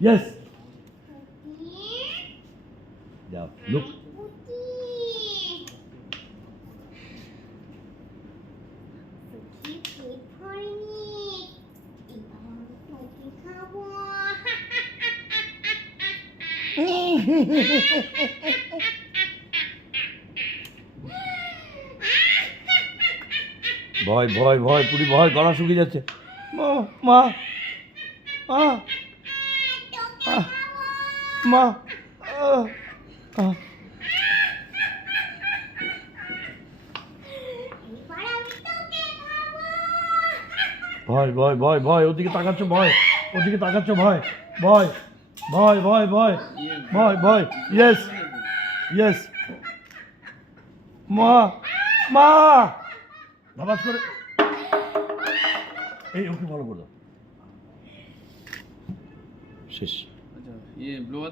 yes যাও look ভয় ভয় ভয় পুরি ভয় গলা শুকিয়ে যাচ্ছে মা মা মা মা ভয় ভয় ভয় ভয় ওদিকে তাকাচ্ছ ভয় ওদিকে তাকাচ্ছ ভয় ভয় ভয় ভয় ভয় ভয় ভয় ইয়েস ইয়েস মা মা ধাবাস করে এই ওকে ভালো করে দাও শেষ अच्छा ये ब्लोअर